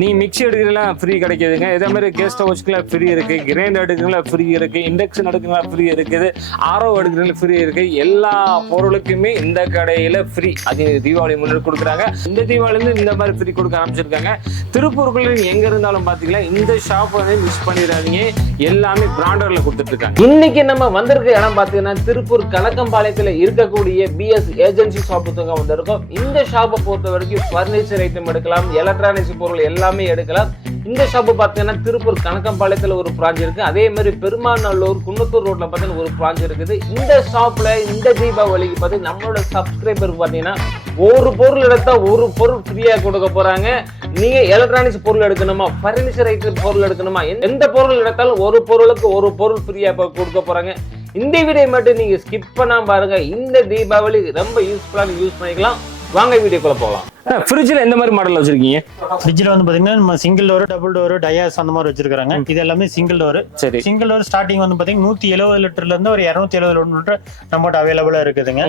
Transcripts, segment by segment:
நீ மிக்சி எடுக்கலாம் ஃப்ரீ கிடைக்குதுங்க. இதே மாதிரி கேஸ் ஸ்டவ் வச்சுக்கலாம் ஃப்ரீ இருக்கு. கிரைண்டர் எடுக்கலாம் ஃப்ரீ இருக்கு. இண்டக்ஷன் எடுக்கலாம் ஃப்ரீ இருக்குது. ஆரோ எடுக்கலாம் ஃப்ரீ இருக்கு. எல்லா பொருளுக்குமே இந்த கடையில ஃப்ரீ அது தீபாவளி முன்னாடி கொடுக்குறாங்க. இந்த தீபாவளிலேருந்து இந்த மாதிரி ஃப்ரீ கொடுக்க ஆரம்பிச்சிருக்காங்க. திருப்பூருக்குள்ள எங்கே எங்க இருந்தாலும் பாத்தீங்களா இந்த ஷாப் வந்து மிஸ் பண்ணிடாதீங்க. எல்லாமே பிராண்டர்ல கொடுத்துட்டு இருக்காங்க இன்னைக்கு நம்ம வந்திருக்க இடம் பார்த்தீங்கன்னா திருப்பூர் கணக்கம்பாளையத்துல இருக்கக்கூடிய பிஎஸ் ஏஜென்சி ஷாப்பு தான் வந்திருக்கோம். இந்த ஷாப்பை பொறுத்த வரைக்கும் ஃபர்னிச்சர் ஐட்டம் எடுக்கலாம் எலக்ட்ரானிக்ஸ் பொருள் எல்லாமே எடுக்கலாம். இந்த ஷாப்பு பார்த்தீங்கன்னா திருப்பூர் கணக்கம்பாளையத்தில் ஒரு பிராஞ்ச் இருக்குது அதே மாதிரி பெருமாநல்லூர் குன்னத்தூர் ரோட்டில் பார்த்தீங்கன்னா ஒரு பிராஞ்ச் இருக்குது. இந்த ஷாப்பில் இந்த தீபாவளிக்கு பார்த்தீங்கன்னா நம்மளோட சப்ஸ்கிரைபருக்கு பார்த்தீங்கன்னா ஒரு பொருள் எடுத்தால் ஒரு பொருள் ஃப்ரீயாக கொடுக்க போகிறாங்க நீங்கள் எலக்ட்ரானிக்ஸ் பொருள் எடுக்கணுமா? ஃபர்னிச்சர் ஐட்டம் பொருள் எடுக்கணுமா? எந்த- பொருள் எடுத்தாலும் ஒரு பொருளுக்கு ஒரு பொருள் ஃப்ரீயாக கொடுக்க போகிறாங்க இந்த வீடியோ மட்டும் நீங்கள் ஸ்கிப் பண்ணாம பாருங்கள் இந்த தீபாவளி ரொம்ப யூஸ்ஃபுல்லாக யூஸ் பண்ணிக்கலாம். வாங்க வீடியோக்குள்ளே போகலாம். ஃப்ரிட்ஜில் எந்த மாதிரி மாடல் வச்சிருக்கீங்க? ஃப்ரிட்ஜில் வந்து பாத்தீங்கன்னா நம்ம சிங்கிள் டோர் டபுள் டோர் டயாஸ் அந்த மாதிரி வச்சிருக்காங்க இது எல்லாமே சிங்கிள் டோர் சரி. சிங்கிள் டோர் ஸ்டார்டிங் வந்து பாத்தீங்கன்னா நூத்தி எழுபது லிட்டர்ல இருந்து ஒரு இரநூத்தி எழுபது லிட்டர் நம்மகிட்ட அவைலபிளா இருக்குதுங்க.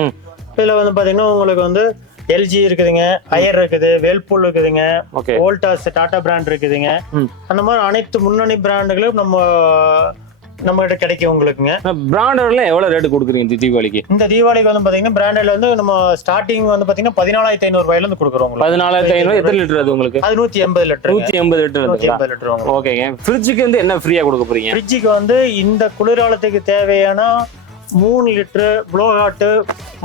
இதுல வந்து பாத்தீங்கன்னா உங்களுக்கு வந்து எல்ஜி இருக்குதுங்க ஹையர் இருக்குது வேல்பூல் இருக்குதுங்க ஓகே வோல்டாஸ் டாடா பிராண்ட் இருக்குதுங்க. அந்த மாதிரி அனைத்து முன்னணி பிராண்டுகளும் நம்ம நம்ம கிட்ட கிடைக்கும் உங்களுக்குங்க. பிராண்டர்ல எவ்வளவு ரேட் கொடுக்குறீங்க இந்த தீபாவளிக்கு? இந்த தீபாவளிக்கு வந்து பாத்தீங்கன்னா பிராண்டில் வந்து நம்ம ஸ்டார்டிங் வந்து பாத்தீங்கன்னா பதினாலாயிரத்தி ஐநூறு ரூபாயில இருந்து கொடுக்குறோம் பதினாலாயிரத்தி ஐநூறு எத்தனை லிட்டர் அது உங்களுக்கு? அது நூத்தி எண்பது லிட்டர் நூத்தி எண்பது லிட்டர் நூத்தி எண்பது லிட்டர் ஓகேங்க. ஃப்ரிட்ஜுக்கு வந்து என்ன ஃப்ரீயா கொடுக்க போறீங்க? ஃப்ரிட்ஜுக்கு வந்து இந்த குளிர்காலத்துக்கு தேவையான மூணு litre flow hot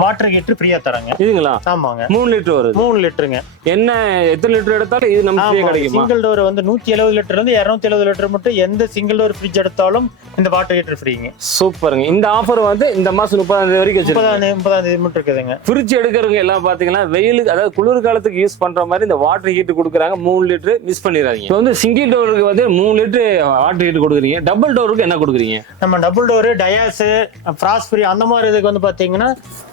water heater ஃப்ரீயா தராங்க. இதுங்களா? ஆமாங்க. மூணு லிட்டர் வருது. மூணு லிட்டருங்க. என்ன எத்தனை லிட்டர் எடுத்தாலும் இது நம்ம ஃப்ரீயா கிடைக்குமா? சிங்கிள் டோர் வந்து நூத்தி எழுபது லிட்டர் இருந்து இருநூத்தி எழுபது லிட்டர் மட்டும் எந்த சிங்கிள் டோர் ஃப்ரிட்ஜ் எடுத்தாலும் இந்த வாட்டர் ஹீட்டர் ஃப்ரீங்க சூப்பருங்க. இந்த ஆஃபர் வந்து இந்த மாசம் முப்பதாம் தேதி வரைக்கும் முப்பதாம் தேதி முப்பதாம் தேதி மட்டும் இருக்குதுங்க. ஃப்ரிட்ஜ் எடுக்கிறவங்க எல்லாம் பாத்தீங்கன்னா வெயிலுக்கு அதாவது குளிர் காலத்துக்கு யூஸ் பண்ற மாதிரி இந்த வாட்டர் ஹீட் கொடுக்குறாங்க. மூணு லிட்டர் மிஸ் பண்ணிடாதீங்க. இப்போ வந்து சிங்கிள் டோருக்கு வந்து மூணு லிட்டர் வாட்டர் ஹீட் கொடுக்குறீங்க. டபுள் டோருக்கு என்ன கொடுக்குறீங்க? நம்ம டபுள் டோரு டயாஸ் ஃப்ராஸ் ஃப்ரீ அந்த மாதிரி இதுக்கு வந்து பாத்தீங்கன்னா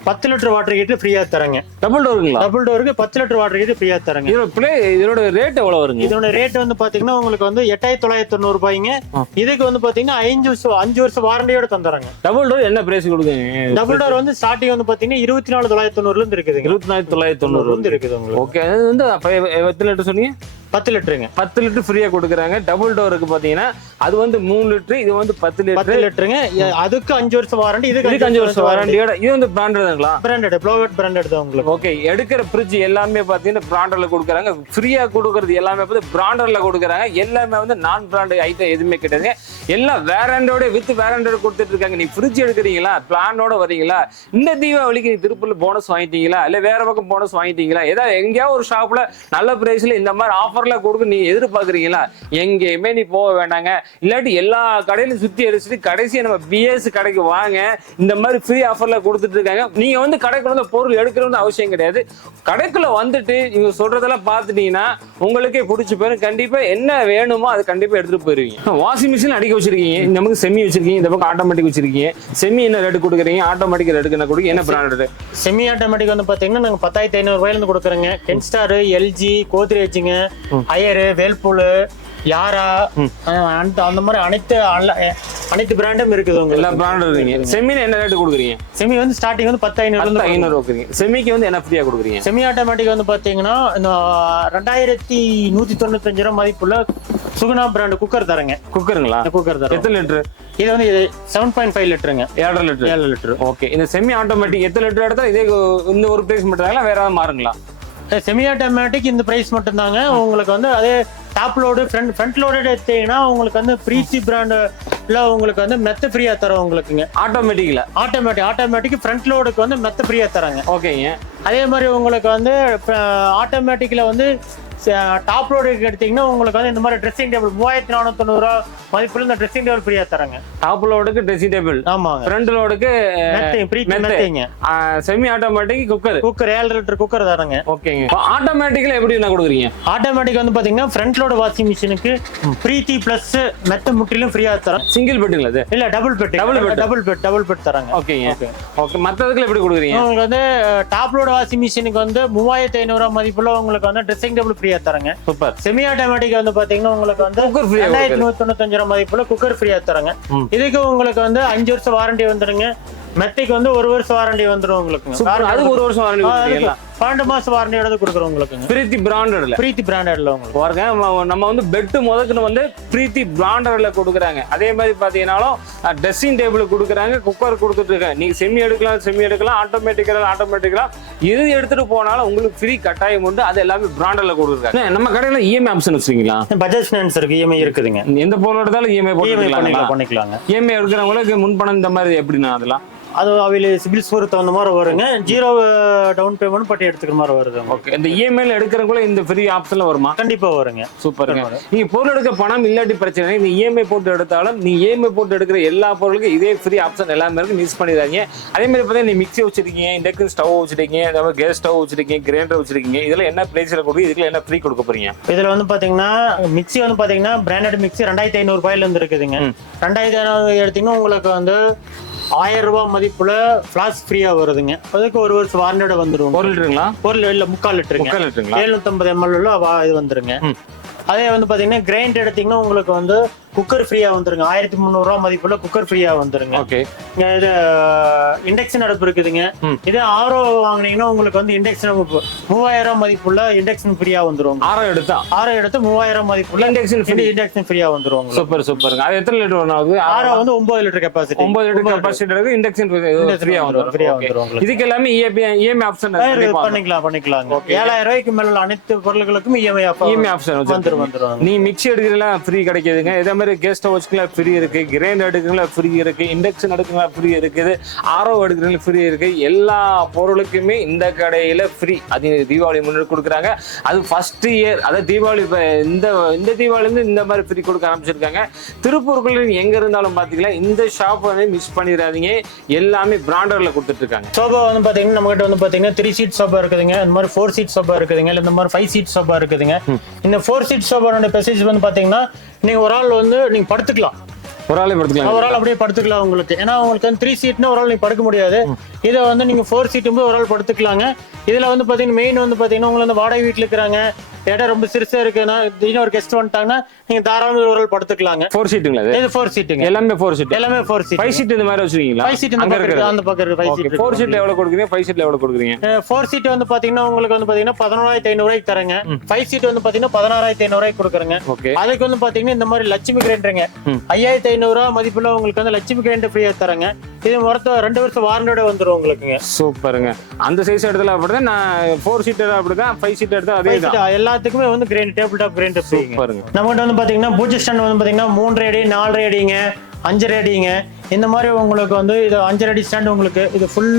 பத்து லிட்டர் வாட்டர் ஹீட்டர் ஃப்ரீயா தராங்க. டபுள் டோருங்களா டபுள் டோருக்கு பத்து லிட்டர் வாட்டர் ஹீட்டர் ஃப்ரீயா தராங்க. இதோட பிளே இதோட ரேட் எவ்வளவு வருங்க? இதோட ரேட் வந்து பாத்தீங்கன்னா உங்களுக்கு வந்து எட்டாயிரத்தி தொள்ளாயிரத்தி தொண்ணூறு ரூபாய்ங்க. இதுக்கு வந்து பாத்தீங்கன்னா அஞ்சு வருஷம் அஞ்சு வருஷம் வாரண்டியோட தந்துறாங்க. டபுள் டோர் என்ன பிரைஸ் கொடுக்குறீங்க? டபுள் டோர் வந்து ஸ்டார்டிங் வந்து பாத்தீங்கன்னா இருபத்தி நாலு தொள்ளாயிரத்தி தொண்ணூறுல இருந்து இருக்குதுங்க. இருபத்தி நாலாயிரத்தி தொள்ளாயிரத்தி தொண்ணூறு தொண்ணூறு வந்து இருக்குது உங்களுக்கு. ஓகே அது வந்து எத்தனை லிட்டர் சொன்னீங்க? பத்து லிட்டருங்க. பத்து லிட்டர் ஃப்ரீயா கொடுக்குறாங்க. டபுள் டோருக்கு பாத்தீங்கன்னா அது வந்து மூணு லிட்டர் இது வந்து பத்து லிட்டர். லிட்டருங்க. அதுக்கு அஞ்சு வருஷம் வாரண்டி இதுக்கு அஞ்சு வருஷம் வாரண்டியோட இது வந்து பிராண்டடுங்களா பிராண்டட் ப்ளோவெட் பிராண்டட் தான் உங்களுக்கு. ஓகே எடுக்கிற ஃப்ரிட்ஜ் எல்லாமே பார்த்தீங்கன்னா பிராண்டர்ல கொடுக்குறாங்க. ஃப்ரீயா கொடுக்கறது எல்லாமே பார்த்து பிராண்டர்ல கொடுக்குறாங்க. எல்லாமே வந்து நான் பிராண்ட் ஐட்டம் எதுவுமே கிடையாதுங்க எல்லாம் வேரண்டோட வித் வேரண்டோட கொடுத்துட்டு இருக்காங்க. நீ ஃப்ரிட்ஜ் எடுக்கிறீங்களா? பிளானோட வரீங்களா? இந்த தீபாவளிக்கு நீ திருப்பூர்ல போனஸ் வாங்கிட்டீங்களா? இல்ல வேற பக்கம் போனஸ் வாங்கிட்டீங்களா? ஏதாவது எங்கேயாவது ஒரு ஷாப்ல நல்ல பிரைஸ்ல இந்த மாதிரி ஆஃபர்ல கொடுக்க நீ எதிர்பார்க்குறீங்களா? எங்கேயுமே நீ போக வேண்டாங்க. இல்லாட்டி எல்லா கடையிலும் சுத்தி அடிச்சுட்டு கடைசியா நம்ம பிஎஸ் கடைக்கு வாங்க. இந்த மாதிரி ஃப்ரீ ஆஃபர்ல கொடுத்துட்டு இருக்காங்க. நீங்க வந்து கடைக்குள்ள வந்து பொருள் எடுக்கணும்னு அவசியம் கிடையாது. கடைக்குள்ள வந்துட்டு இவங்க சொல்றதெல்லாம் பார்த்துட்டீங்கன்னா உங்களுக்கே பிடிச்சி போயிடும் கண்டிப்பா என்ன வேணுமோ அது கண்டிப்பா எடுத்துட்டு போயிருவீங்க. வாஷிங் மிஷின் அடிக்க வச்சிருக்கீங்க. இந்த பக்கம் செமி வச்சிருக்கீங்க இந்த பக்கம் ஆட்டோமேட்டிக் வச்சிருக்கீங்க. செமி என்ன ரேட் கொடுக்குறீங்க? ஆட்டோமேட்டிக் ரேட்டுக்கு என்ன கொடுக்குறீங்க என்ன பிராண்டட் செமி ஆட்டோமேட்டிக் வந்து பாத்தீங்கன்னா நாங்க பத்தாயிரத்தி ஐநூறு ரூபாயில இருந்து கொடுக்குறோங்க கென்ஸ்டார் எல்ஜி கோத்ரேஜுங்க ஹையரு வேல்பூல் யாரா? அந்த அந்த மாதிரி அனைத்து அனைத்து பிராண்டும் இருக்குது உங்களுக்கு எல்லா பிராண்டட் இருக்கீங்க. செமின்னு என்ன ரேட் கொடுக்குறீங்க? செமி வந்து ஸ்டார்டிங் வந்து பத்து பத்து இருந்து ஐநூறு கொடுக்குறீங்க. செமிக்கு வந்து என்ன ஃப்ரீயா கொடுக்குறீங்க? செமி ஆட்டோமேட்டிக் வந்து பாத்தீங்கன்னா இந்த ரெண்டாயிரத்தி நூத்தி தொண்ணூத்தஞ்சு ரூபா மதிப்புள்ள சுகுணா பிராண்ட் குக்கர் தரங்க. குக்கருங்களா குக்கர் தரோம். எத்தனை லிட்டர் இது வந்து செவன் பாயிண்ட் ஃபைவ் லிட்டருங்க ஏழரை லிட்டர் ஏழு லிட்டர் ஓகே இந்த செமி ஆட்டோமேட்டிக் எத்தனை லிட்டர் எடுத்தா இதே இந்த ஒரு பிரைஸ் மட்டும் வேற ஏதாவது மாறுங்களா? செமி ஆட்டோமேட்டிக் இந்த பிரைஸ் மட்டும்தாங்க. உங்களுக்கு வந்து அதே top load front front load எடுத்தீங்கன்னா உங்களுக்கு வந்து பிரீத்தி பிராண்ட்ல உங்களுக்கு வந்து மெத்த ஃப்ரீயா தரோம் உங்களுக்குங்க. ஆட்டோமேட்டிக்ல ஆட்டோமேட்டிக் ஆட்டோமேட்டிக் ஃப்ரண்ட் லோடுக்கு வந்து மெத்த ஃப்ரீயா தராங்க. ஓகேங்க. அதே மாதிரி உங்களுக்கு வந்து ஆட்டோமேட்டிக்ல வந்து டாப் லோடு எடுத்தீங்கன்னா உங்களுக்கு வந்து இந்த மாதிரி ட்ரெஸ்ஸிங் டேபிள் மூவாயிரத்தி நானூத்தி தொண்ணூறு மதிப்புல இந்த ட்ரெஸ்ஸிங் டேபிள் ஃப்ரீயா தராங்க டாப் லோடுக்கு ட்ரெஸ்ஸிங் டேபிள் ஆமாங்க. ஃப்ரண்ட் லோடுக்கு செமி ஆட்டோமேட்டிக் குக்கர் குக்கர் ஏழு லிட்டர் குக்கர் தராங்க ஓகேங்க ஆட்டோமேட்டிக்ல எப்படி என்ன கொடுக்குறீங்க? ஆட்டோமேட்டிக் வந்து பாத்தீங்கன்னா ஃப்ரண்ட் லோடு வாஷிங் மிஷினுக்கு பிரீத்தி பிளஸ் மெத்த முற்றிலும் ஃப்ரீயா தரோம் சிங்கிள் பெட்டுங்களா அது இல்ல double bed Double bed. Double bed double bed தராங்க ஓகேங்க ஓகே மத்ததுக்குள்ள எப்படி கொடுக்குறீங்க? உங்களுக்கு வந்து டாப் லோடு வாஷிங் மிஷினுக்கு வந்து மூவாயிரத்தி ஐநூறு மதிப்புல உங்களுக்கு வந்து ட்ரெஸ்ஸிங் டேபிள் ஃப்ரீயா தராங்க. சூப்பர். செமி ஆட்டோமேட்டிக் வந்து பாத்தீங்கன்னா உங்களுக்கு வந்து குக்கர் ரெண்டாயிரத்தி நூத்தி தொண்ணூத்தஞ்சு ரூபா மதிப்புல குக்கர் ஃப்ரீயா தராங்க. இதுக்கு உங்களுக்கு வந்து அஞ்சு வருஷம் வாரண்டி வந்துருங்க. மெத்தைக்கு வந்து ஒரு வருஷம் வாரண்டி வந்துரும் உங்களுக்கு. அதுக்கு ஒரு வருஷம் வாரண்டி பன்னெண்டு மாசம் வாரண்டியோட கொடுக்குறோம் உங்களுக்குங்க பிரீத்தி பிராண்டட்ல பிரீத்தி பிராண்டட்ல உங்களுக்கு. பாருங்க நம்ம- வந்து பெட்டு முதக்குன்னு வந்து பிரீத்தி பிராண்டர்ல கொடுக்குறாங்க. அதே மாதிரி பாத்தீங்கன்னாலும் ட்ரெஸ்ஸிங் டேபிள் கொடுக்குறாங்க குக்கர் கொடுத்துட்டு இருக்காங்க நீங்க செமி எடுக்கலாம் செமி எடுக்கலாம் ஆட்டோமேட்டிக்கலா ஆட்டோமேட்டிக்கலா எது எடுத்துட்டு போனாலும் உங்களுக்கு ஃப்ரீ கட்டாயம் உண்டு. அது எல்லாமே பிராண்டர்ல கொடுக்குறாங்க. நம்ம கடையில இஎம்ஐ ஆப்ஷன் வச்சுருக்கீங்களா? பஜாஜ் ஃபினான்ஸ் இருக்கு இஎம்ஐ இருக்குதுங்க. எந்த பொருள் எடுத்தாலும் இஎம்ஐ பண்ணிக்கலாங்க. இஎம்ஐ எடுக்கிறவங்களுக்கு முன்பணம் இந்த மாதிரி எப்படிண்ணா அதெல்லாம்? அது அவையில சிபில் ஸ்கோர் தகுந்த மாதிரி வருங்க. ஜீரோ டவுன் பேமெண்ட் பட்டி எடுத்துக்கிற மாதிரி வருது. ஓகே இந்த இஎம்ஐல எடுக்கிறவங்கள இந்த ஃப்ரீ ஆப்ஷன்ல வருமா? கண்டிப்பா வருங்க. சூப்பருங்க. நீங்க பொருள் எடுக்க பணம் இல்லாட்டி பிரச்சனை. நீ இஎம்ஐ போட்டு எடுத்தாலும் நீ இஎம்ஐ போட்டு எடுக்கிற எல்லா பொருளுக்கும் இதே ஃப்ரீ ஆப்ஷன் எல்லாமே இருக்கு. மிஸ் பண்ணிடாதீங்க. அதே மாதிரி பார்த்தீங்கன்னா நீ மிக்ஸி வச்சிருக்கீங்க இண்டக்ஷன் ஸ்டவ் வச்சிருக்கீங்க அதாவது கேஸ் ஸ்டவ் வச்சிருக்கீங்க கிரைண்டர் வச்சிருக்கீங்க இதெல்லாம் என்ன பிரைஸ்ல கொடுக்கு இதுல என்ன ஃப்ரீ கொடுக்க போறீங்க? இதுல வந்து பாத்தீங்கன்னா மிக்ஸி வந்து பாத்தீங்கன்னா பிராண்டட் மிக்ஸி ரெண்டாயிரத்தி ஐநூறு ரூபாயில இருந்து இருக்குதுங்க. ரெண்டாயிரத்தி ஐநூறு எடுத்தீங்கன்னா உங்களுக்கு வந்து ஆயிரம் ரூபாய் மதிப்புல ஃபிளாஸ் ஃப்ரீயா வருதுங்க. அதுக்கு ஒரு வருஷம் வாரண்டியோட வந்துரும் ஒரு லிட்டருங்களா? ஒரு இல்ல முக்கால் லிட்டருங்க. லிட்டருங்களா? எழுநூத்தம்பது எம்எல் உள்ள வா- இது வந்துருங்க. அதே வந்து பாத்தீங்கன்னா கிரைண்ட் எடுத்தீங்கன்னா உங்களுக்கு வந்து குக்கர் ஃப்ரீயா வந்துருங்க. ஆயிரத்தி முந்நூறு ரூபாய் மதிப்புல குக்கர் ஃப்ரீயா வந்துருங்க. ஓகே. இது இண்டக்ஷன் அடுப்பு இருக்குதுங்க. இதே ஆரோ வாங்குனீங்கன்னா உங்களுக்கு வந்து இண்டக்ஷன் மூவாயிரம் மதிப்புள்ள இண்டக்ஷன் ஃப்ரீயா வந்துரும் ஆரம் எடுத்தா? ஆரோ எடுத்து மூவாயிரம் மதிப்புள்ள இண்டக்ஷன் ஃப்ரீ இண்டக்ஷன் ஃப்ரீயா வந்துரும் சூப்பர் சூப்பருங்க. அது எத்தனை லிட்டர் ஒன்று ஆகுது? ஆரோ வந்து ஒன்பது லிட்டர் கெப்பாசிட்டி ஒன்பது லிட்டர் கெப்பாசிட்டி இருக்கு இண்டக்ஷன் ஃப்ரீயா வந்துடும் ஃப்ரீயா. வந்துரும் இதுக்கு எல்லாமே இஎம்ஐ இஎம்ஐ ஆப்ஷன் பண்ணிக்கலாம் பண்ணிக்கலாம் ஏழாயிரம் ரூபாய்க்கு மேல அனைத்து பொருட்களுக்கும் இஎம்ஐ இஎம்ஐ ஆப்ஷன் வந்துரும் வந்துரும் நீ மிக்ஸி எடுக்கிறதுலாம் ஃப்ரீ கிடைக்குதுங்க. இதே மாதிரி கேஸ் ஸ்டவ் வச்சுக்கலாம் ஃப்ரீ இருக்கு. கிரைண்டர் எடுக்கிறதுலாம் ஃப்ரீ இருக்கு. இண்டக்ஷன் எடுக்கலாம் ஃப்ரீ இருக்குது. ஆரோ எடுக்கிறதுல ஃப்ரீ இருக்கு. எல்லா பொருளுக்குமே இந்த கடையில ஃப்ரீ அது தீபாவளி முன்னாடி கொடுக்குறாங்க. அது ஃபர்ஸ்ட் இயர் அதாவது தீபாவளி இந்த இந்த தீபாவளி இருந்து இந்த மாதிரி ஃப்ரீ கொடுக்க ஆரம்பிச்சிருக்காங்க. திருப்பூருக்குள்ள எங்க இருந்தாலும் பாத்தீங்களா இந்த ஷாப் வந்து மிஸ் பண்ணிடாதீங்க. எல்லாமே பிராண்டர்ல கொடுத்துட்டு இருக்காங்க சோபா வந்து பாத்தீங்கன்னா நம்ம கிட்ட வந்து பாத்தீங்கன்னா த்ரீ சீட் சோபா இருக்குதுங்க. இந்த மாதிரி ஃபோர் சீட் சோபா இருக்குதுங்க. இல்ல இந்த மாதிரி ஃபைவ் சீட் சோபா இருக்குதுங்க. இந்த ஃபோர் சீட் சோபாவோட பெசேஜ் வந்து பாத்தீங்கன்னா நீங்க ஒரு ஆள் வந்து நீங்க படுத்துக்கலாம். ஒரு ஆளே படுத்துக்கலாம். ஒரு ஆள் அப்படியே படுத்துக்கலாம் உங்களுக்கு. ஏன்னா உங்களுக்கு வந்து த்ரீ சீட்னா ஒரு ஆள் நீங்க படுக்க முடியாது. இதை வந்து நீங்க ஃபோர் சீட்டும் போது ஒரு ஆள் படுத்துக்கலாங்க. இதுல வந்து பாத்தீங்கன்னா மெயின் வந்து பாத்தீங்கன்னா உங்களுக்கு வந்து வாடகை வீட்டுல இருக்கிறாங்க. இடம் ரொம்ப சிறுசா இருக்குன்னா திடீர்னு ஒரு கெஸ்ட் வந்துட்டாங்கன்னா நீங்க தாராளமா ஆள் படுத்துக்கலாங்க. ஃபோர் சீட்டுங்களா இது? ஃபோர் சீட்டுங்க எல்லாமே ஃபோர் சீட் எல்லாமே ஃபோர் சீட் ஃபைவ் சீட் இந்த மாதிரி வச்சிருக்கீங்களா? ஃபைவ் சீட் அங்க பக்கம் அந்த பக்கம் இருக்கு ஃபைவ் சீட் ஃபோர் சீட்ல எவ்வளவு கொடுக்குறீங்க? ஃபைவ் சீட்ல எவ்வளவு கொடுக்குறீங்க? ஃபோர் சீட் வந்து பாத்தீங்கன்னா உங்களுக்கு வந்து பாத்தீங்கன்னா பதினோராயிரத்தி ஐநூறுவாய்க்கு தரேங்க. ஃபைவ் சீட் வந்து பாத்தீங்கன்னா பதினாறாயிரத்தி ஐநூறுவாய்க்கு கொடுக்குறேங்க. ஓகே அதுக்கு வந்து பாத்தீங்கன்னா இந்த மாதிரி லட்சுமி கிரைண்டருங்க. ஐயாயிரத்தி ஐநூறு ரூபா மதிப்புல உங்களுக்கு வந்து லட்சுமி கிரைண்டர் ஃப்ரீயா தரேங்க. இது மொத்தம் ரெண்டு வருஷம் வாரண்டியோட வந்துரும் உங்களுக்குங்க. சூப்பருங்க. அந்த சைஸ் எடுத்துல அப்படிதான் நான் ஃபோர் சீட்டர் அப்படிதான் ஃபைவ் சீட் எடுத்தா அதே தான். seat எல்லாத்துக்குமே வந்து கிரைண்ட் டேபிள் டாப் ஃப்ரீங்க சூப்பருங்க. நம்மகிட்ட வந்து பாத்தீங்கன்னா பூஜை ஸ்டாண்ட் வந்து பாத்தீங்கன்னா மூன்று அடி நாலு அடிங்க அஞ்சு அடிங்க. இந்த மாதிரி உங்களுக்கு வந்து இது அஞ்சு அடி ஸ்டாண்ட் உங்களுக்கு இது ஃபுல்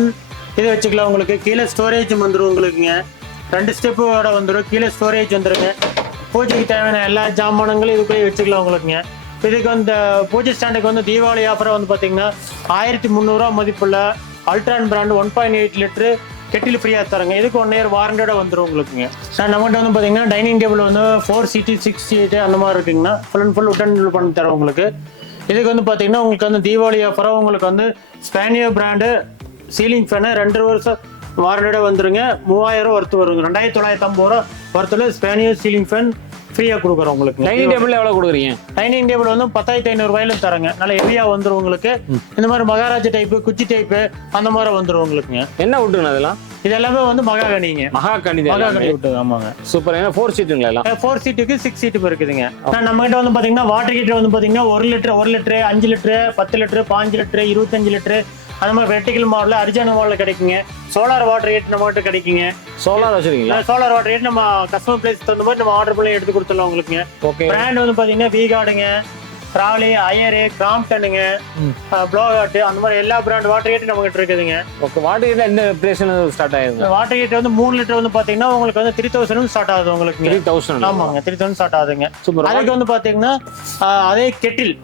இது வச்சுக்கலாம் உங்களுக்கு. கீழே ஸ்டோரேஜ் வந்துடும் உங்களுக்குங்க. ரெண்டு ஸ்டெப்போட வந்துடும் கீழே ஸ்டோரேஜ் வந்துருங்க. பூஜைக்கு தேவையான எல்லா ஜாமானங்களும் இதுக்குள்ளேயே வச்சுக்கலாம் உங்களுக்குங்க. இதுக்கு வந்து பூஜை ஸ்டாண்டுக்கு வந்து தீபாவளி ஆஃபர் வந்து பாத்தீங்கன்னா ஆயிரத்தி முந்நூறுரூவா மதிப்புள்ள Ultron brand one point eight litre kettle ஃப்ரீயாக தரங்க. இதுக்கு ஒன் இயர் வாரண்டியோட வந்துடும் உங்களுக்குங்க? சார் நம்மகிட்ட வந்து பார்த்தீங்கன்னா டைனிங் டேபிள் வந்து ஃபோர் சீட்டு சிக்ஸ் சீட்டு அந்த மாதிரி இருக்குங்கன்னா ஃபுல் அண்ட் ஃபுல் உட்டன் பண்ணி தரோம் உங்களுக்கு. இதுக்கு வந்து பார்த்தீங்கன்னா உங்களுக்கு வந்து தீபாவளி ஆஃபராக உங்களுக்கு வந்து ஸ்பானியோ பிராண்டு சீலிங் ஃபேனு ரெண்டு வருஷம் வாரண்டியோட வந்துருங்க. மூவாயிரம் ஒருத்து வருங்க. ரெண்டாயிரத்தி தொள்ளாயிரத்தி ஐம்பது ரூபா ஒருத்துல ஸ்பானியோ சீலிங் ஃபேன் ஃப்ரீயாக கொடுக்குறோம் உங்களுக்கு. டைனிங் டேபிள் எவ்வளவு கொடுக்குறீங்க? டைனிங் டேபிள் வந்து பத்தாயிரத்தி ஐநூறு ரூபாயில தரங்க. நல்ல ஹெவியா வந்துரும் உங்களுக்கு. இந்த மாதிரி மகாராஜா டைப்பு குச்சி டைப்பு அந்த மாதிரி வந்துரும் உங்களுக்குங்க. என்ன விட்டுங்க அதெல்லாம்? இது எல்லாமே வந்து மகாகனிங்க. மகா கணிதம் மகாகனி விட்டு ஆமாங்க. சூப்பர். ஏன்னா ஃபோர் சீட்டுங்களா எல்லாம்? ஃபோர் சீட்டுக்கு சிக்ஸ் சீட்டு இருக்குதுங்க. நம்ம கிட்ட வந்து பாத்தீங்கன்னா வாட்டர் ஹீட்டர் வந்து பாத்தீங்கன்னா ஒரு லிட்டர் ஒரு லிட்டரு அஞ்சு லிட்டரு பத்து லிட்டரு பாஞ்சு லிட்டரு இருபத்தஞ்சு லிட்டரு அந்த மாதிரி வெர்டிகல் மாடல் அரிஜான மாடல் கிடைக்குங்க. சோலார் வாட்டர் ஹீட் நம்ம கிட்ட கிடைக்குங்க. சோலார் வச்சிருக்கீங்களா? சோலார் வாட்டர் ஹீட் நம்ம கஸ்டமர் பிளேஸ் தகுந்த மாதிரி நம்ம ஆர்டர் பண்ணி எடுத்து கொடுத்துடலாம் உங்களுக்குங்க. ஓகே பிராண்ட் வந்து பாத்தீங்கன்னா வீகார்டுங்க ட்ராவலி அயரு கிராம்டனுங்க ப்ளோகாட்டு அந்த மாதிரி எல்லா பிராண்ட் வாட்டர் ஹீட் நம்ம கிட்ட இருக்குதுங்க. ஓகே வாட்டர் என்ன பிளேஸ் ஸ்டார்ட் ஆயிருங்க வாட்டர் ஹீட் வந்து மூணு லிட்டர் வந்து பாத்தீங்கன்னா உங்களுக்கு வந்து த்ரீ தௌசண்ட் ஸ்டார்ட் ஆகுது உங்களுக்கு த்ரீ தௌசண்ட் ஆமாங்க த்ரீ தௌசண்ட் ஸ்டார்ட் ஆகுதுங்க. அதுக்கு வந்து பாத்தீங்கன்னா ஆஹ், அதே கெட்டில்.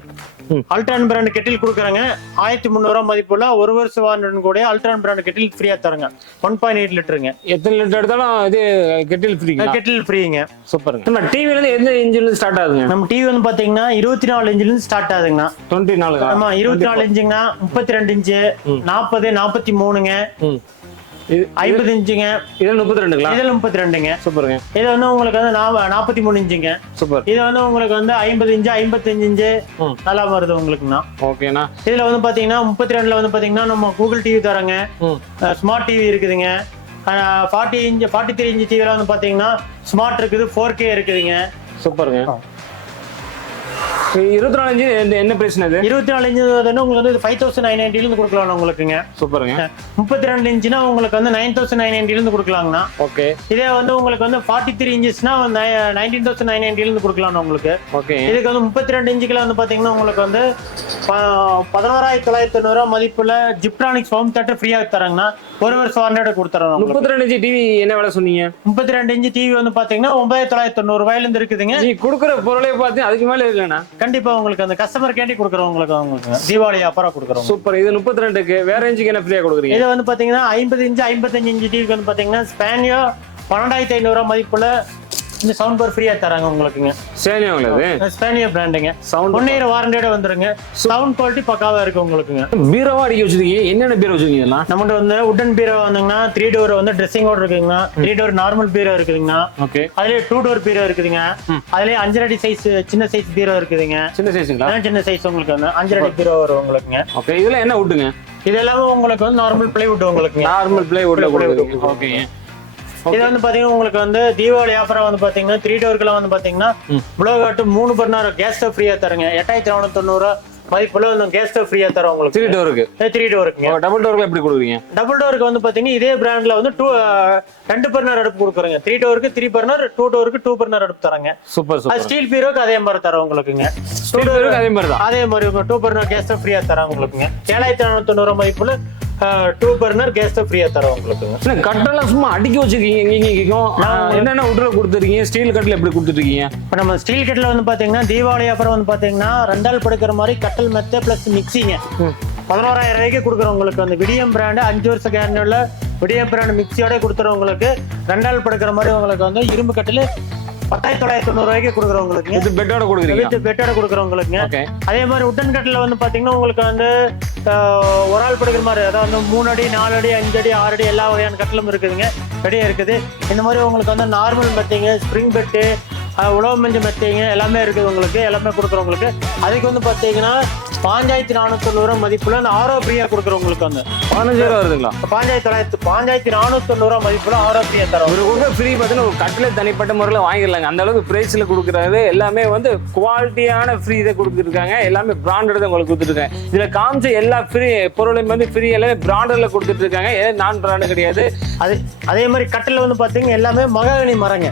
அல்ட்ரான் பிராண்ட் கெட்டில் கொடுக்குறாங்க. ஆயிரத்தி முந்நூறுவா மதிப்புள்ள ஒரு வருஷம் வாரண்டி கூட அல்ட்ரான் பிராண்ட் கெட்டில் ஃப்ரீயா தரங்க ஒன் பாயிண்ட் எயிட் லிட்டருங்க. எத்தனை லிட்டர் எடுத்தாலும் இது கெட்டில் ஃப்ரீங்களா கெட்டில் ஃப்ரீங்க சூப்பருங்க. நம்ம டிவில இருந்து எந்த இன்ஜின்ல ஸ்டார்ட் ஆகுதுங்க? நம்ம டிவி வந்து பாத்தீங்கன்னா இருபத்தி நாலு இன்ச்சில இருந்து ஸ்டார்ட் ஆகுதுங்கண்ணா. டுவெண்ட்டி நாலு ஆமா இருபத்தி நாலு இன்ச்சுங்கண்ணா முப்பத்தி ரெண்டு இன்ச்சு நாற்பது நாற்பத்தி மூணுங்க. இது ஐம்பது இன்ச்சுங்க. இதில் முப்பத்தி ரெண்டுங்களா இதுல முப்பத்தி ரெண்டுங்க சூப்பருங்க. இது வந்து உங்களுக்கு வந்து நாற்பத்தி மூணு இன்ச்சுங்க. சூப்பர். இது வந்து உங்களுக்கு வந்து ஐம்பது இன்ச்சு ஐம்பத்தஞ்சு இன்ச்சு. நல்லா வருது உங்களுக்குண்ணா ஓகேண்ணா. இதுல வந்து பாத்தீங்கன்னா முப்பத்தி ரெண்டுல வந்து பாத்தீங்கன்னா நம்ம கூகுள் டிவி தரங்க. ஸ்மார்ட் டிவி இருக்குதுங்க. Forty inch forty three inch டிவில வந்து பாத்தீங்கன்னா ஸ்மார்ட் இருக்குது ஃபோர் கே இருக்குதுங்க. சூப்பருங்க. இருபத்தி நாலு இன்ச்சு என்ன- பிரச்சனை இது இருபத்தி நாலு இன்ச் வந்து உங்களுக்கு வந்து ஃபைவ் தௌசண்ட் நைன் இருந்து கொடுக்கலாம் உங்களுக்குங்க. சூப்பருங்க. முப்பத்தி ரெண்டு இன்ச்சுனா உங்களுக்கு வந்து நைன் தௌசண்ட் நைன் இருந்து கொடுக்கலாங்கண்ணா. ஓகே. இதே வந்து உங்களுக்கு வந்து ஃபார்ட்டி த்ரீ இன்ச்சஸ்னா நைன்டீன் தௌசண்ட் நைன் இருந்து கொடுக்கலாம் உங்களுக்கு. ஓகே. இதுக்கு வந்து முப்பத்தி ரெண்டு இன்ச்சுக்குள்ள வந்து பாத்தீங்கன்னா உங்களுக்கு வந்து பதினோராயிரத்தி தொள்ளாயிரத்தி தொண்ணூறுவா மதிப்புல ஜிப்ரானிக்ஸ் ஹோம் தேட்டர் ஃப்ரீயா தராங்கன்னா ஒரு வருஷம் ஹண்ட்ரட் கொடுத்துறோம் முப்பத்தி ரெண்டு இன்ச்சு டிவி என்ன வேலை சொன்னீங்க? முப்பத்தி ரெண்டு இன்ச்சு டிவி வந்து பாத்தீங்கன்னா ஒன்பதாயிரத்தி தொள்ளாயிரத்தி தொண்ணூறு ரூபாயில இருந்து இருக்குதுங்க. நீ கொடுக்குற பொருளே பார்த்து அதுக்கு மேல இருக்குண்ணா கண்டிப்பா உங்களுக்கு அந்த கஸ்டமர் கேண்டி கொடுக்குறோம் உங்களுக்கு உங்களுக்கு தீபாவளி அப்புறம் கொடுக்குறோம் சூப்பர். இது முப்பத்தி ரெண்டுக்கு வேற இன்ச்சுக்கு என்ன ஃப்ரீயா கொடுக்குறீங்க? இது வந்து பாத்தீங்கன்னா ஐம்பது இன்ச்சு ஐம்பத்தஞ்சு இன்ச்சு டிவிக்கு வந்து பாத்தீங்கன்னா ஸ்பானியோ பன்னெண்டாயிரத்தி ஐநூறுரூவா மதிப்புல இந்த சவுண்ட் பார் ஃப்ரீயா தராங்க உங்களுக்குங்க. சரி உங்களுக்கு ஸ்பானியோ பிராண்டுங்க Sound ஒன் இயர் வாரண்டியோட வந்துருங்க. சவுண்ட் குவாலிட்டி பக்காவா இருக்கு உங்களுக்குங்க. பீரோவா அடிக்க வச்சிருக்கீங்க? என்னென்ன பீரோ வச்சிருக்கீங்க இதெல்லாம்? நம்மகிட்ட வந்து உட்டன் பீரோ வந்தீங்கன்னா த்ரீ டோர் வந்து ட்ரெஸ்ஸிங்கோட இருக்குதுங்க. த்ரீ டோர் நார்மல் பீரோ இருக்குதுங்கண்ணா ஓகே. அதுலயே டூ டோர் பீரோ இருக்குதுங்க. அதுலயே அஞ்சரை அடி சைஸ் சின்ன சைஸ் பீரோ இருக்குதுங்க. சின்ன சைஸுங்களா சின்ன சைஸ் உங்களுக்கு வந்து அஞ்சரை அடி பீரோ வரும் உங்களுக்குங்க. ஓகே இதுல என்ன விட்டுங்க இது எல்லாமே உங்களுக்கு வந்து நார்மல் பிளைவுட் உங்களுக்குங்க. நார்மல் பிளே வுட்ல Plywood. கொடுக்குறீங்க. ஓகேங்க. இது வந்து பாத்தீங்கன்னா உங்களுக்கு வந்து தீபாவளி ஆஃபரா வந்து பாத்தீங்கன்னா த்ரீ டோருக்குலாம் வந்து பாத்தீங்கன்னா புளோகாட்டு மூணு பர்னர் கேஸ் ஸ்டவ் ஃப்ரீயா தருங்க. எட்டாயிரத்தி நானூத்தி தொண்ணூறு மதிப்புல வந்து கேஸ் ஸ்டவ் ஃப்ரீயா தரோம் உங்களுக்கு. த்ரீ டோருக்கு த்ரீ டோருக்குங்க டபுள் டோருக்கு எப்படி கொடுக்குறீங்க? டபுள் டோருக்கு வந்து பாத்தீங்கன்னா இதே பிராண்ட்ல வந்து டூ ரெண்டு பர்னர் அடுப்பு கொடுக்குறோங்க. த்ரீ டோருக்கு த்ரீ பர்னர் டூ டோருக்கு டூ பர்னர் அடுப்பு தராங்க. சூப்பர் சூப்பர் ஸ்டீல் பீரோக்கு அதே மாதிரி தரோம் உங்களுக்குங்க. ஸ்டீல் டோருக்கு அதே மாதிரி தான். அதே மாதிரி டூ பர்னர் கேஸ் ஸ்டவ் ஃப்ரீயா தராங்க உங்களுக்குங்க. ஏழாயிரத்தி நானூத்தி தொண்ணூறு மதிப்புல டூ பர்னர் கேஸ் ஃப்ரீயா தரோம் உங்களுக்குங்க என்ன கட்டெல்லாம் சும்மா அடிக்க வச்சிருக்கீங்க இங்க இங்கேயும் என்னென்ன உட்ல கொடுத்துருக்கீங்க? ஸ்டீல் கட்டில் எப்படி கொடுத்துருக்கீங்க? இப்போ நம்ம ஸ்டீல் கட்டில் வந்து பாத்தீங்கன்னா தீபாவளி அப்புறம் வந்து பாத்தீங்கன்னா ரெண்டாள் படுக்கிற மாதிரி கட்டல் மெத்த பிளஸ் மிக்சிங்க பதினோராயிரம் ரூபாய்க்கு கொடுக்குறோம் உங்களுக்கு. அந்த விடியம் பிராண்டு அஞ்சு வருஷம் கேரண்டி உள்ள விடியம் பிராண்ட் மிக்சியோட கொடுத்துறோம் உங்களுக்கு. ரெண்டாள் படுக்கிற மாதிரி உங்களுக்கு வந்து இரும்பு கட்டில் பத்தாயிரத்தி தொள்ளாயிரத்தி தொண்ணூறு ரூபாய்க்கு கொடுக்குறோம் உங்களுக்கு இது பெட்டோட கொடுக்குறீங்க? வித் பெட்டோட ஓகே. அதே மாதிரி உட்டன் கட்டில் வந்து பாத்தீங்கன்னா உங்களுக்கு வந்து ஒரு ஆள் படுக்கிற மாதிரி அதாவது வந்து மூணு அடி நாலு அடி அஞ்சு அடி ஆறு அடி எல்லா வகையான கட்டிலும் இருக்குதுங்க. ரெடியாக இருக்குது. இந்த மாதிரி உங்களுக்கு வந்து நார்மல் மெத்தைங்க ஸ்ப்ரிங் பெட்டு உழவு மஞ்சு மெத்தைங்க எல்லாமே இருக்குது உங்களுக்கு எல்லாமே கொடுக்குறோம் உங்களுக்கு அதுக்கு வந்து பார்த்தீங்கன்னா பாஞ்சாயிரத்தி நானூற்றி தொண்ணூறு மதிப்புல அந்த ஆரோ ஃப்ரீயாக கொடுக்குறோம் உங்களுக்கு வந்து. பதினஞ்சாயிரம் வருதுங்களா? பாஞ்சாயிரத்தி தொள்ளாயிரத்தி பாஞ்சாயிரத்தி நானூற்றி தொண்ணூறு மதிப்புல ஆரோ ஃப்ரீயாக தரோம். ஒரு கூட ஃப்ரீ பார்த்தீங்கன்னா ஒரு கட்டில் தனிப்பட்ட முறையில் வாங்கிடலாங்க. அந்த அளவுக்கு பிரைஸில் கொடுக்குறாரு எல்லாமே வந்து குவாலிட்டியான ஃப்ரீ இதை கொடுத்துருக்காங்க எல்லாமே பிராண்டட் உங்களுக்கு கொடுத்துருக்காங்க இதில் காமிச்ச எல்லா ஃப்ரீ பொருளையும் வந்து ஃப்ரீ எல்லாமே பிராண்டடில் கொடுத்துட்டு இருக்காங்க ஏன் நான் பிராண்டு கிடையாது? அது அதே மாதிரி கட்டில் வந்து பார்த்தீங்கன்னா எல்லாமே மகாகனி மரங்க.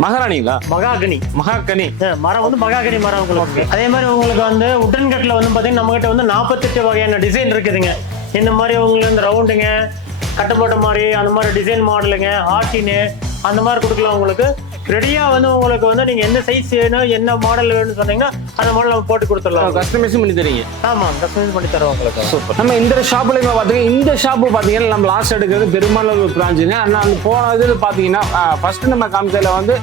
மகாராணிங்களா? மகாகனி. மகாக்கனி ஆ, மரம் வந்து மகாகனி மரம் உங்களுக்கு. அதே மாதிரி உங்களுக்கு வந்து உட்டன் கட்டில் வந்து பார்த்தீங்கன்னா நம்மகிட்ட வந்து நாற்பத்தெட்டு வகையான டிசைன் இருக்குதுங்க. இந்த மாதிரி உங்களுக்கு இந்த ரவுண்டுங்க கட்டு போட்ட மாதிரி அந்த மாதிரி டிசைன் மாடலுங்க ஆட்டின்னு அந்த மாதிரி கொடுக்கலாம் உங்களுக்கு. ரெடியாக வந்து உங்களுக்கு வந்து நீங்கள் எந்த சைஸ் வேணும் என்ன மாடல் வேணும்னு சொன்னீங்கன்னா அந்த மாடல் நம்ம போட்டு கொடுத்துடலாம். கஸ்டமைஸும் பண்ணி தரீங்க. ஆமாம் கஸ்டமைஸ் பண்ணி தரோம் உங்களுக்கு. சூப்பர். நம்ம இந்த ஷாப்லயுமே பார்த்தீங்கன்னா இந்த ஷாப்பு பார்த்தீங்கன்னா நம்ம லாஸ்ட் எடுக்கிறது பெரும்பாலும் ஒரு பிரான்ச்சுங்க. ஆனால் அந்த போன இது பார்த்தீங்கன்னா ஃபர்ஸ்ட் நம்ம காமிச்சதுல வந்து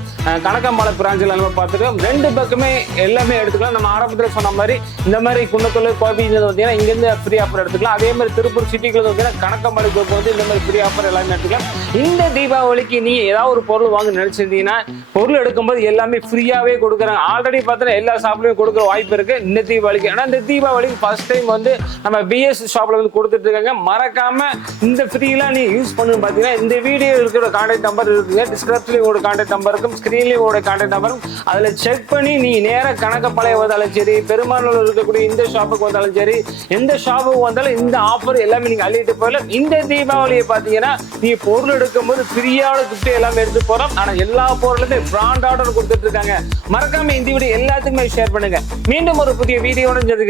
கணக்கம்பாளையம் பிரான்ச்சில் நம்ம பார்த்துருக்கோம் ரெண்டு பக்கமே எல்லாமே எடுத்துக்கலாம். நம்ம ஆரம்பத்தில் சொன்ன மாதிரி இந்த மாதிரி குன்னத்தூர் கோபி பார்த்தீங்கன்னா இங்கேருந்து ஃப்ரீ ஆஃபர் எடுத்துக்கலாம். அதே மாதிரி திருப்பூர் சிட்டிக்குள்ள பார்த்தீங்கன்னா கணக்கம்பாளையம் வந்து இந்த மாதிரி ஃப்ரீ ஆஃபர் எல்லாமே எடுத்துக்கலாம். இந்த தீபாவளிக்கு நீ ஏதாவது ஒரு பொருள் வாங்க நினைச்சிருந்தீங்கன்னா பொருள் எடுக்கும்போது எல்லாமே ஃப்ரீயாவே கொடுக்குறாங்க. ஆல்ரெடி பார்த்தீங்கன்னா எல்லா ஷாப்லையும் கொடுக்குற வாய்ப்பு இருக்கு. இந்த தீபாவளிக்கு. ஆனால் இந்த தீபாவளிக்கு ஃபர்ஸ்ட் டைம் வந்து நம்ம பிஎஸ் ஷாப்ல வந்து கொடுத்துட்டு இருக்காங்க. மறக்காம இந்த ஃப்ரீலாம் நீ யூஸ் பண்ணுன்னு பார்த்தீங்கன்னா இந்த வீடியோ இருக்கிற கான்டாக்ட் நம்பர் இருக்குங்க. டிஸ்கிரிப்ஷன்லையும் ஒரு கான்டாக்ட் நம்பர் இருக்கும். ஸ்க்ரீன்லையும் ஒரு கான்டாக்ட் நம்பர் இருக்கும். அதில் செக் பண்ணி நீ நேராக கணக்க பழைய வந்தாலும் சரி பெருமானூர் இருக்கக்கூடிய இந்த ஷாப்புக்கு வந்தாலும் சரி எந்த ஷாப்புக்கு வந்தாலும் இந்த ஆஃபர் எல்லாமே நீங்கள் அள்ளிட்டு போயிடலாம். இந்த தீபாவளியை பார்த்தீங்கன்னா நீ பொருள் எடுக்கும்போது ஃப்ரீயான கிஃப்ட் எல்லாமே எடுத்து போகிறோம் ஆனால் எல்லா இருந்து பிராண்ட் ஆர்டர் கொடுத்துட்டு இருக்காங்க. மறக்காம இந்த வீடியோ எல்லாத்துக்குமே ஷேர் பண்ணுங்க. மீண்டும் ஒரு புதிய வீடியோ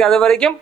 அது வரைக்கும்